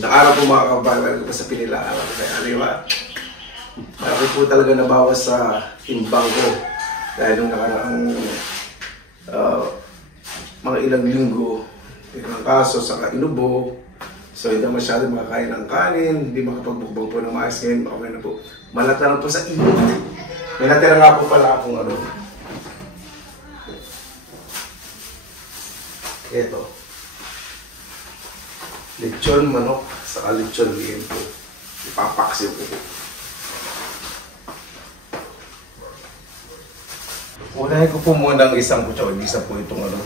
Ilang araw po mga kababayan ko sa pinilaan ko. Kaya di ba? Marami po talaga nabawas sa timbang ko. Dahil nung nakaraang mga ilang linggo, ilang kaso sa inubo. So hindi masyado makakain ng kanin, hindi makapagbukbang po ng maayos ngayon. Okay na po. Malata lang po sa init. May natira nga po pala akong ano. Ito. Lechon manok sa lechon liempo. Ipapaksiw ko po. Unahin ko po muna ang isang kutsyo. Isa po itong ano.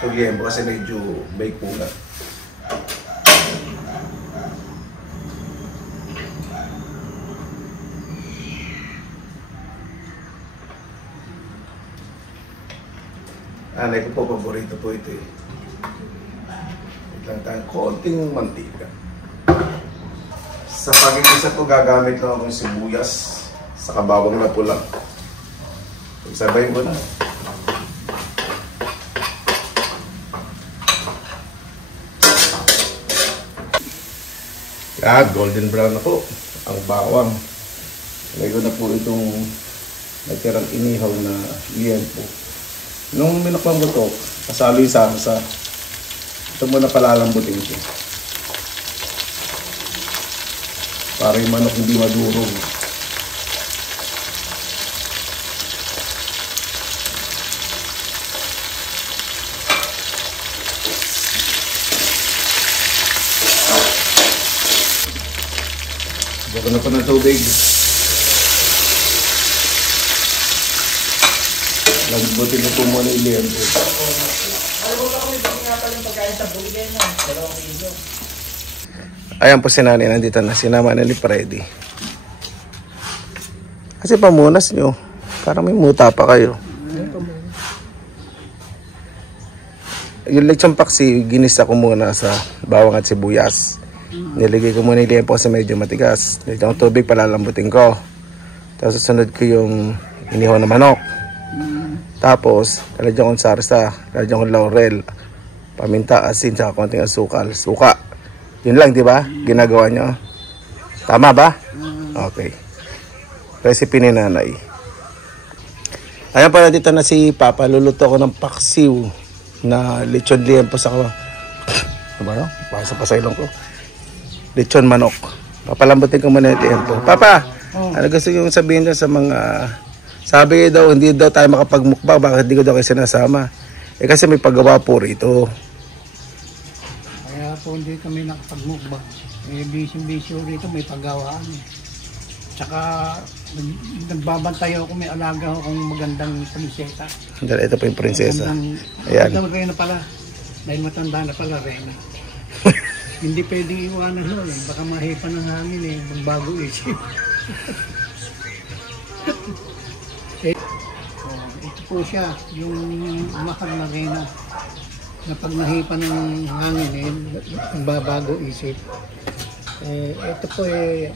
Itong liempo kasi medyo bake po na. Anay ko po, paborito po ito eh. Lang tayong konting mantika. Sa pagigisa po gagamit lang akong sibuyas sa kabawang na pula. Sabayin ko na. Yan, golden brown na po ang bawang. Lagay ko na po itong natirang inihaw na liempo. Nung minakbang ko ito, kasalo yung sarsa. Ito muna palalambutin ko. Para yung manok hindi madurog. Baka na pa ng tubig. Lambutin ko po muna yung liempo. Ayan po si Nani, nandito na. Sinama na ni Freddy. Kasi pamunas nyo. Parang may muta pa kayo. Yung lechon paksi, ginisa ko muna sa bawang at sibuyas. Niligay ko muna yung liempo kasi medyo matigas. Nilagyan ko tubig, palalambutin ko. Tapos susunod ko yung inihaw na manok. Tapos, lalagyan ko sarsa, lalagyan ko laurel, paminta, asin, saka konting asukal, suka. Yun lang, di ba? Ginagawa nyo. Tama ba? Okay. Recipe ni Nanay. Ayan pala, dito na si Papa. Luluto ko ng paksiw na lechon liempo sa kawa. Ano ba no? Pasay-pasay ko. Lechon manok. Papalambutin ko muna yung liempo. Papa, ano gusto yung sabihin dyan sa mga... Sabi daw, hindi daw tayo makapagmukbang, bakit hindi ko daw kayo sinasama? Eh kasi may paggawa po rito. Kaya po hindi kami nakapagmukbang. Eh busy rito, may paggawaan. Tsaka nagbabantay ako, may alaga ako kung magandang prinsesa. Ito po yung prinsesa. Ayan. Magandang reyna pala. Dahil matanda na pala reyna. Hindi pwedeng iwanan nun. Baka mahipan ng hangin eh, magbago isip. Ito po siya, yung mahal na reyna na pag nahipan ng hangin eh, babago isip. Ito po eh,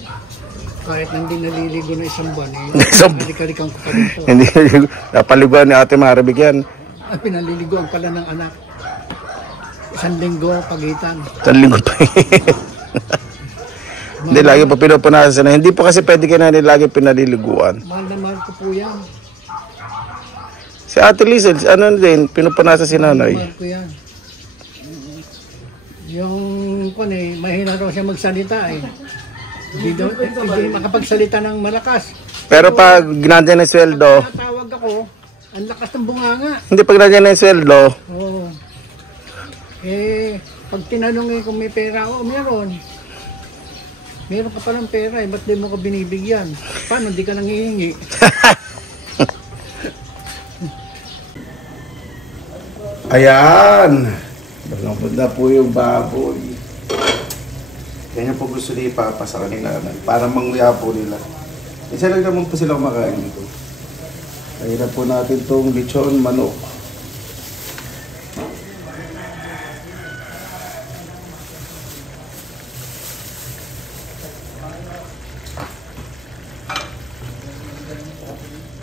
kahit hindi naliligo na isang buwan eh, halik-halikan ko pa rin po. Hindi naliligo, napaliguan ni Ate Maribig yan. Pinaliliguan pala ng anak. 1 linggo pagitan. 1 linggo pa. Hindi, lagi pa pinupunasan na. Hindi po kasi pwede ka na lagi pinaliliguan. Mahal na mahal ko po yan. Si Ate Lizel, ano din, pinupunasan si Nanay. Mahal ko yan. Yung kung eh, mahina raw siya magsalita eh. Hindi makapagsalita ng malakas. Pero pag ginandyan ng sweldo, tawag ako, ang lakas ng bunganga. hindi pag ginandyan ng sweldo. Oo. Eh, pag tinanong kung may pera ako, meron. Meron ka palang pera eh, ba't di mo ka binibigyan? Paano di ka nang hihingi? Ayan! Malambot na po yung baboy. Ganyan po gusto ni Papa sa kanila. Para manguya po nila. Isa lang naman po sila kumakain dito. Kaya po natin itong lechon manok.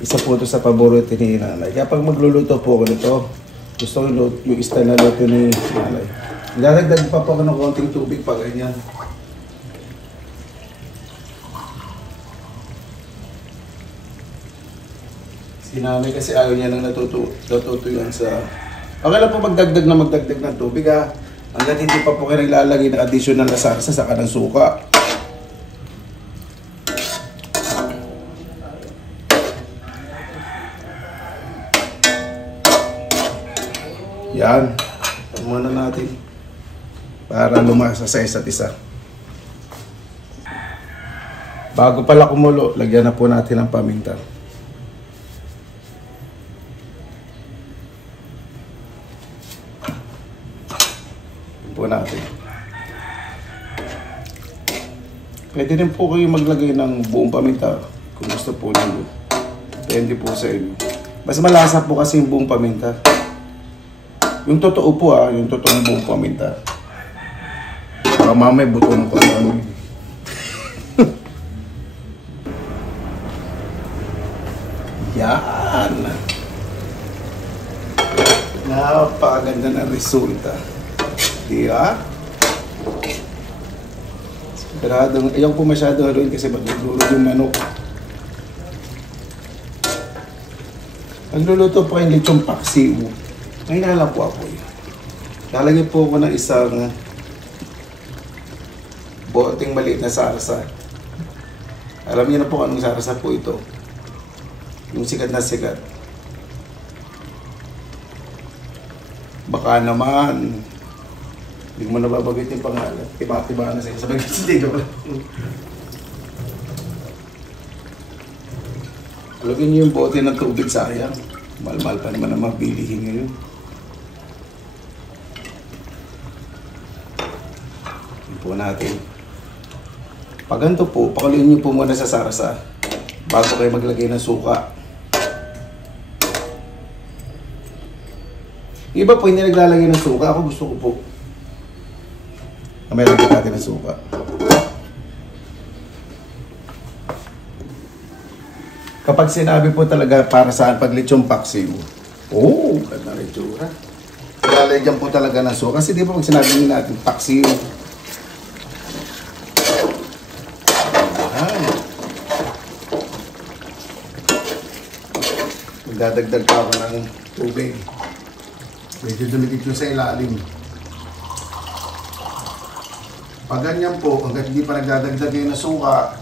Isa po ito sa paborito ni Nanay. Kaya pag magluluto po ako nito, gusto ko yung style na luto ni Nanay. Ilalagdag pa po ako ng konting tubig pa ganyan. Si nanay kasi ayaw niya nang natutuyan sa... Okay lang po magdagdag ng tubig ha. Hanggat hindi pa po kayo naglalagay ng additional na sarsa saka ng suka. Yan. Ito muna natin. Para lumasa sa isa't isa. Bago pala kumulo, lagyan na po natin ng paminta. Po natin. Pwede rin po kayo maglagay ng buong paminta kung gusto po ninyo. Depende po sa inyo. Mas malasa po kasi yung buong paminta. Yung totoo po yung totoong buong paminta. Baka mamay buton ko ano. Yan. Napakaganda ng resulta. Diba? Siguradong, ayaw po masyadong haluin kasi magdudurog yung manok. Nagluluto po kayong lechong paksiw. Ngayon lang po ako yun. Lalagyan po ako ng isang boteng maliit na sarsa. Alam niyo na po anong sarsa po ito. Yung sikat na sikat. Baka naman hindi mo nababagot yung pangalan. Tiba-tiba na sa'yo. Sabay hindi ko. Alagyan niyo yung bote ng tubig, sayang. Mahal-mahal pa naman ang mabilihin ngayon. Po natin. Pag ganito po, pakuloyin niyo po muna sa sarsa bago kayo maglagay ng suka. Iba po hindi naglalagay ng suka. Ako gusto ko po na may lagay natin ng suka. Kapag sinabi po talaga para saan pag lechong paksiw, ganda rin tsura. Lalagyan po talaga ng suka. Kasi di ba pag sinabi natin paksiw, magdadagdag pa ako ng tubig. Medyo dumikit yung sa ilalim. Pag ganyan po, hanggang hindi pa nagdadagdag kayo ng suka,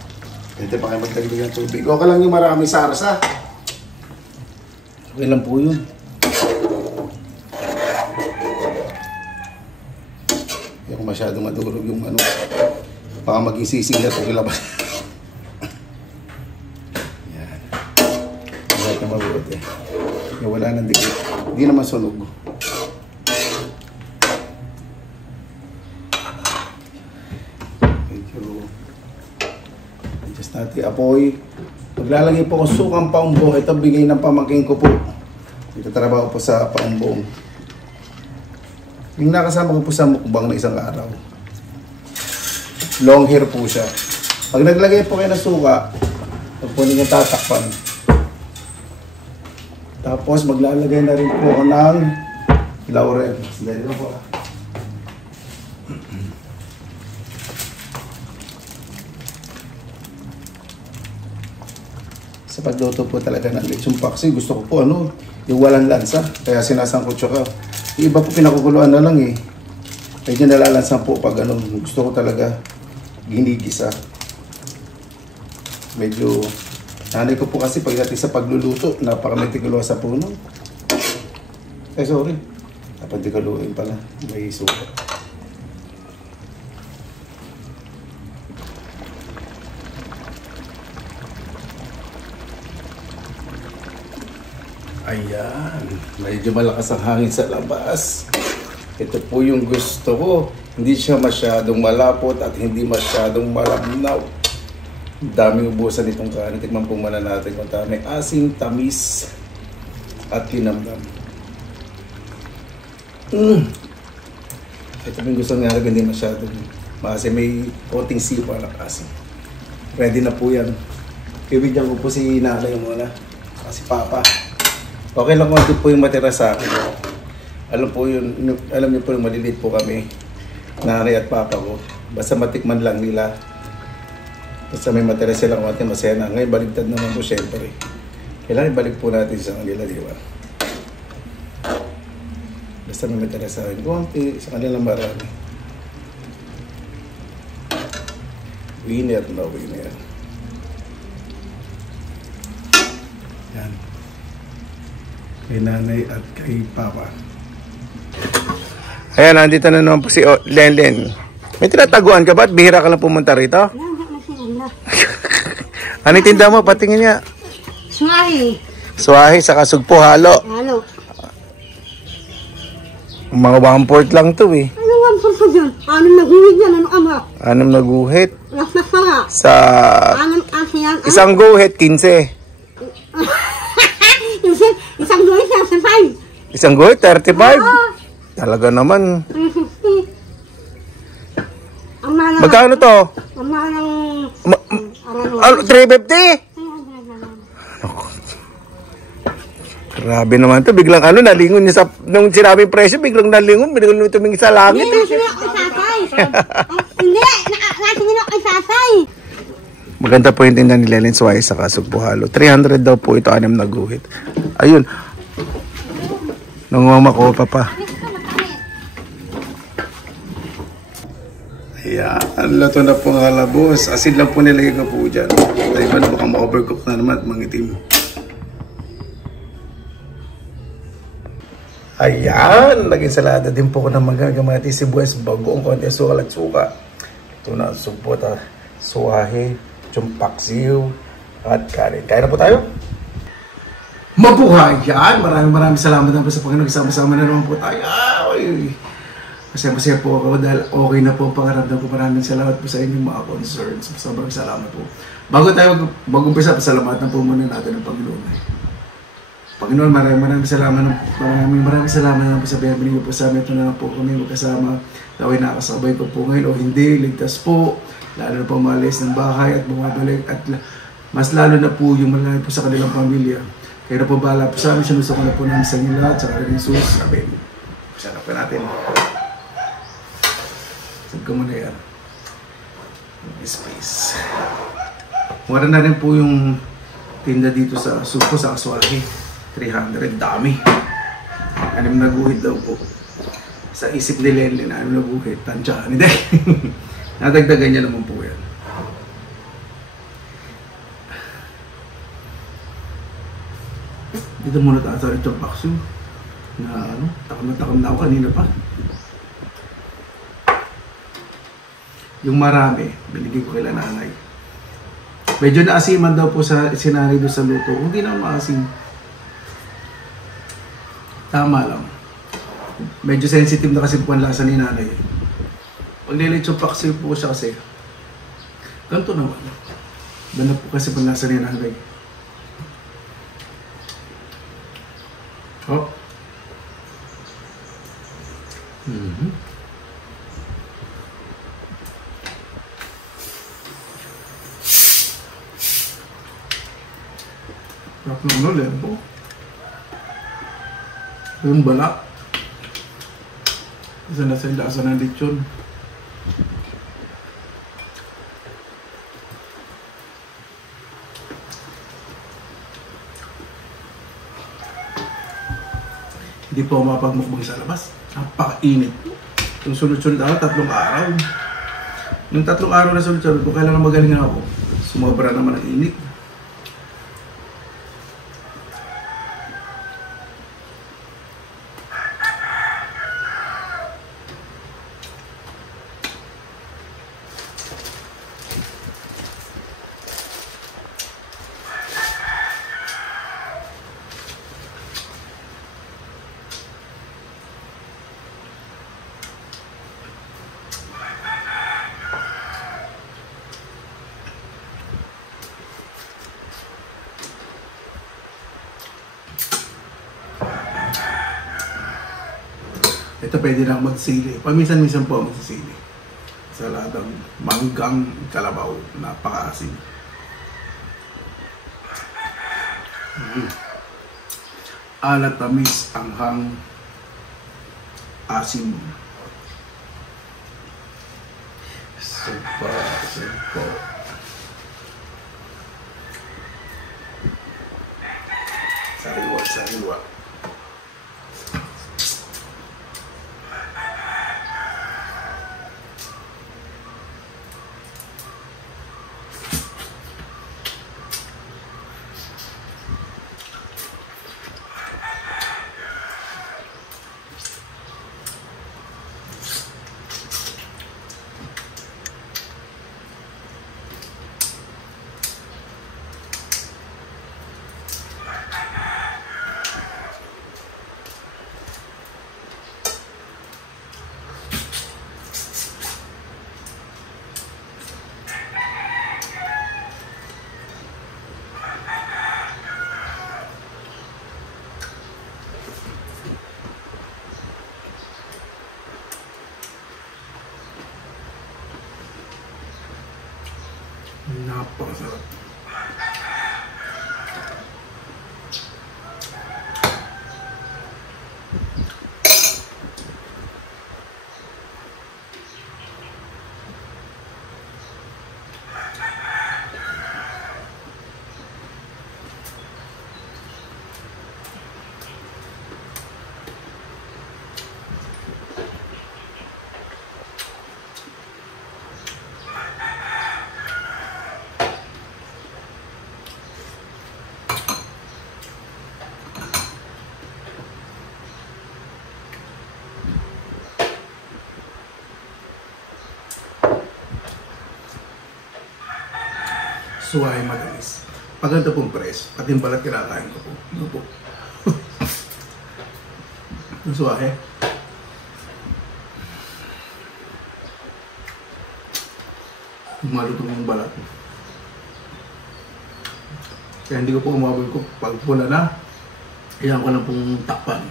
pwede pa kayo magdagdag ng tubig. Okay lang yung maraming sarsa. Okay lang po yun. Hindi ako masyadong madurog yung ano. Baka maging sising na ito kilabas. Yan. Wala na mabuti. Wala nang dikit. Hindi naman sunog. Adjust natin apoy. Maglalagay po ko sukang paumbong. Ito bigay ng pamangking ko po. Ito trabaho po sa paumbong. Yung nakasama ko po sa mukbang na isang araw. Long hair po siya. Pag naglagay po kayo ng suka, huwag po ninyo tatakpan. Tapos maglalagay na rin po ako ng laurel. Dahil na po. Sa pagluto po talaga ng lechong paksiw, gusto ko po yung walang lansa. Kaya sinasangkot siya ka. Yung iba po pinakukuluan na lang eh. Medyo nalalansan po pag gusto ko talaga ginigisa. Medyo nanay ko po kasi pagdating sa pagluluto, napaka-meticulous sa puno. Sorry. Dapat di kaluin pala. May suka. Ayan. Medyo malakas ang hangin sa labas. Ito po yung gusto ko. Hindi siya masyadong malapot at hindi masyadong malabnaw. Daming ubusan itong kanin. Tikman po muna natin kung may asim, tamis, at kinamdam. Ito po yung gusto nga hindi masyadong maasim. May konting sipa na asim. Ready na po yan. Bibigyan ko po si nanay muna. Si papa. Okay lang kung po yung matira sa akin. Alam niyo po yung maliliit po kami. Nanay at papa ko. Basta matikman lang nila. Basta may matira sila kung ating masaya na. Ngayon baligtad naman po syempre. Kailangan ibalik po natin sa kanila, di ba? Basta may matala sa akin konti, sa kanila marami. Winner na winner. Yan. Kay nanay at kay papa. Ayan, nandito na naman po si Lenlen. May tinataguan ka ba? At bihira ka lang pumunta rito? Ano yung tinda mo? Patingin niya. Suwahi. Suwahi, saka sugpo, halo. Halo. Mga 1/4 lang to eh. Ano nga po po dyan? Anong naguhit yan? Ano ama? 6 na guhit. Nasasara. Sa Anong asiyan? isang guhit, 15. Isang guhit yan sa 5. Isang guhit, 35. Talaga naman. 350. Ang mahal ng... Magkano to? Ang mahal ng... 350? Grabe naman to. Biglang nalingon niya sa... Nung sinabing presyo, biglang nalingon. Biglang tumingin sa langit. Hindi, nasinok kay Sasay. Hindi, nasinok kay Sasay. Maganda po yung tinda ni Lenlen Suwahi sa Kasugpuhalo. 300 daw po ito, 6 na guhit. Ayun. Nangumakopa pa. Ayan, lato na po ang halabos. Asin lang po nilagay ko po dyan. Dahil ba na baka ma-overcook na naman at mangitim. Ayan, naging salada din po ko ng magagamati sibuyas, bagoong konti sukal at suka. Ito na, supot, suwahe, chumpaksiw, at kanin. Kain na po tayo. Mabuhay yan! Maraming salamat na po sa Panginoon. Kasama-sama na naman po tayo. Masaya po ako dahil okay na po ang pangaramdam ko. Maraming salamat po sa inyong mga concerns. Sobrang salamat po. Bago umpisa, pasalamatan po muna natin ang Panginoon. Panginoon, maraming salamat na po sa binigay po sa amin. Ito na po kami magkasama. Daway nakasabay ko po ngayon o hindi, ligtas po. Lalo na po maalis ng bahay at bumabalik. At mas lalo na po yung malayo po sa kanilang pamilya. Kaya na po bahala po sa amin. Sinuso ko na po namin sa inyo lahat. Sa kanilang Jesus. Amen. Sana po natin. Sag ka muna yan. Space. Mura na rin po yung tinda dito sa Supo sa Aswahi. 300, dami. 6 na guhit daw po. Sa isip ni Lenlen, 6 na guhit. Tansyahan, hindi. Nadagdagan niya naman po yan. Dito muna tayo sa Richard Bakso. Na takam na ako kanina pa. Yung marami, binigay ko kay nanay. Medyo naasiman daw po sa sinanay doon sa luto. Hindi na maasim. Tama lang. Medyo sensitive na kasi po ang lasa ni nanay. Pag nilitsyo paksiw po siya kasi, ganito naman. Ganito po kasi po ang lasa ni nanay. Oh. Sarap ng lembo. Yung balak. Isa na sa lasa ng lechon. Hindi po mapagmukbang sa labas. Napakainit. Yung sunod-sunod ako, 3 araw. Yung 3 araw na sunod-sunod, kung kailangan magaling ako, sumobra naman ang init. Ito pwede na magsili. Paminsan-minsan po magsisili. Saladang manggang kalabaw. Napaka-asim. Alat, tamis, anghang, asim. Supa. Napakasarap. Suwahe matamis. Pag ganito pong press, pati yung balat kinakain ko po. Ito po. Yung suwahe. Malutong yung balat. Kaya hindi ko po umabol ko. Pag pula na, kailangan ko lang pong takpan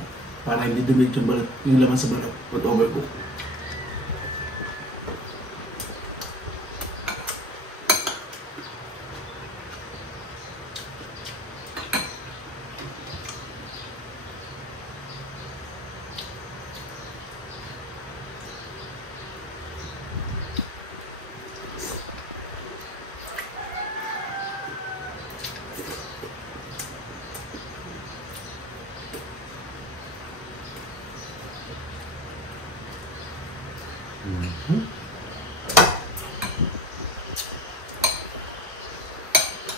para hindi dumig yung balat, yung laman sa balat. Pag overcook.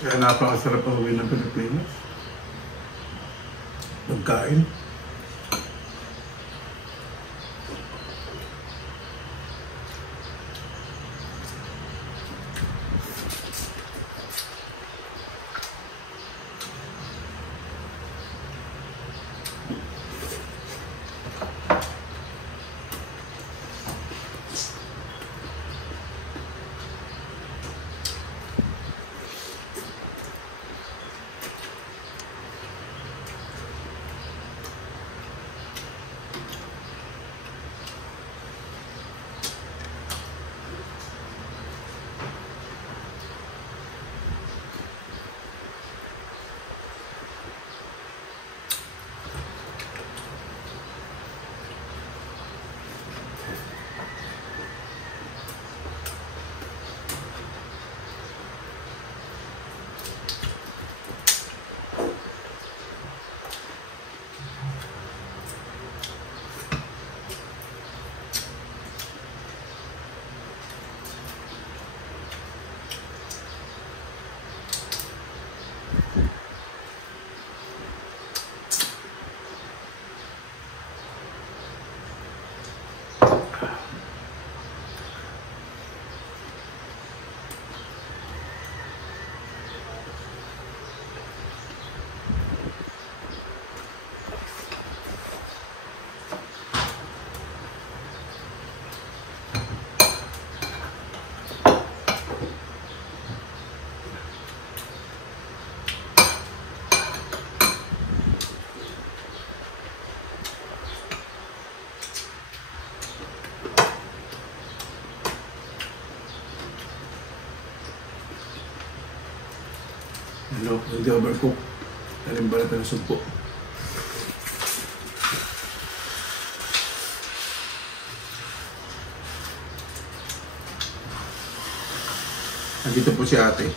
Kaya napakasarap ang uwi ng Pilipinas. Pagkain. Ano, hindi overcook. Alam balat ng sumpo. Nandito po si ate.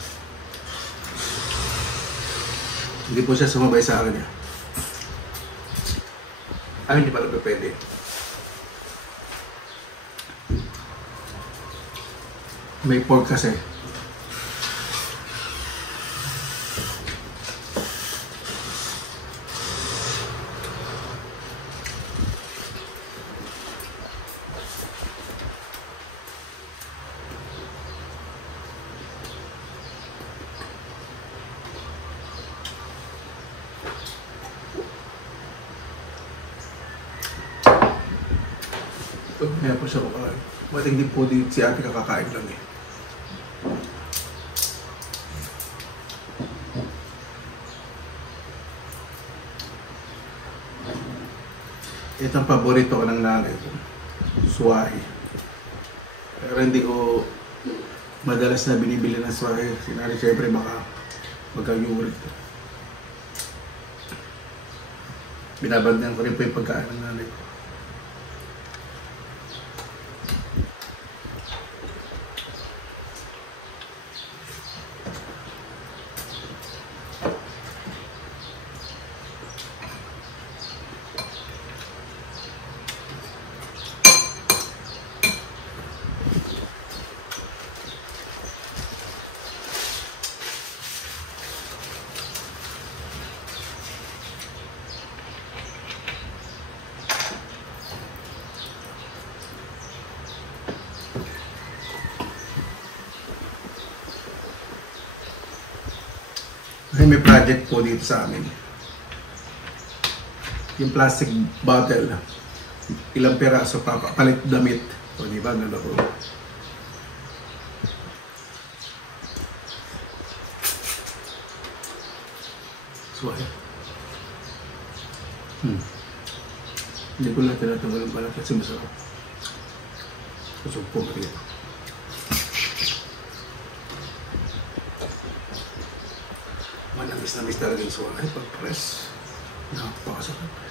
Hindi po siya sumabay sa akin niya. Ay, hindi pala pwede. May pork kasi. Kaya po siya kumakain. Ba't hindi po di si ate kakakain lang eh. Ito ang paborito ko ng nanay ko. Suwahe. Pero hindi madalas na binibili ng swahe. Sinari syempre baka magka-uric. Binabantayan ko rin po yung pagkain ng nanay ko. Kasi may project po dito sa amin. Yung plastic bottle, ilang peraso pa, palit damit. O diba, ganda po. So, hindi ko lang tinatanggal ang balat kasi masarap. Kusog po dito. Manamis na talaga yung suwangay pag-press. Napakasakit.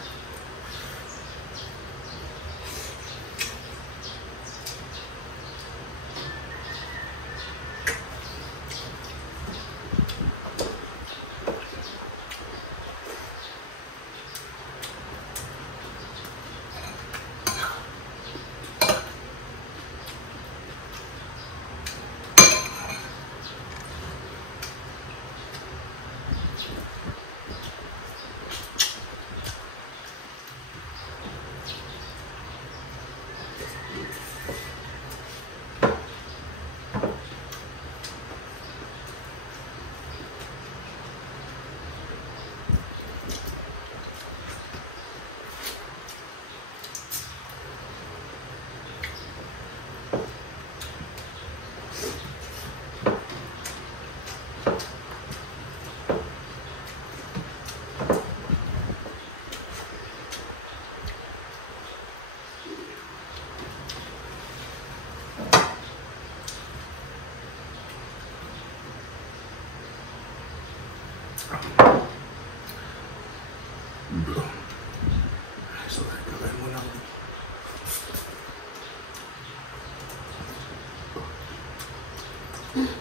So, kakain muna ako.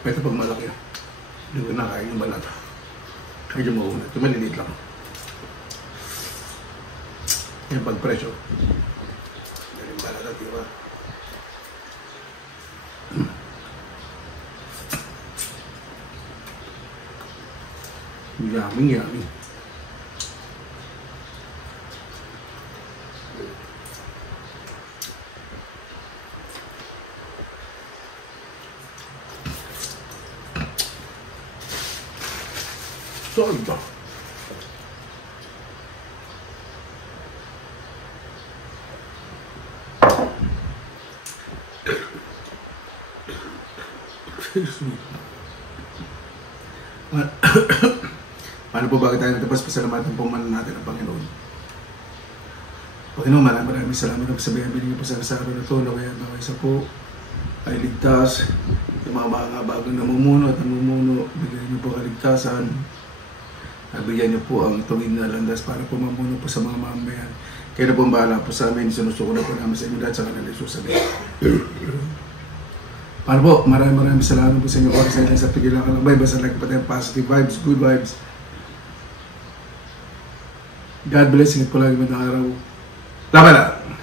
Ito pag malaki, hindi ko nakain yung balat. Medyo mauna. Ito maliliit lang. Yung pag-presyo. Yan yung balat at iba. Yummy. Sorry ba? Excuse me. Paano po bakit tayo natapos? Pasalamatan po man natin ang Panginoon. Panginoon, maraming salamat na sabihan binigyan po sa araw na ito. Kaya isa po ay ligtas. Yung mga bagong namumuno at namumuno, bigyan niyo po kaligtasan. Bigyan niyo po ang tuwid na landas para po mamuno po sa mga mamayan. Kaya na po ang bahala po sa amin. Sinusuko na po namin sa inyo lahat sa kanila susabihin. Paano po? Maraming salamat po sa inyo oras na sa pigilan ka lang. Basta like pa tayong positive vibes, good vibes. God bless. Ingat po lagi magandang araw. Laban na!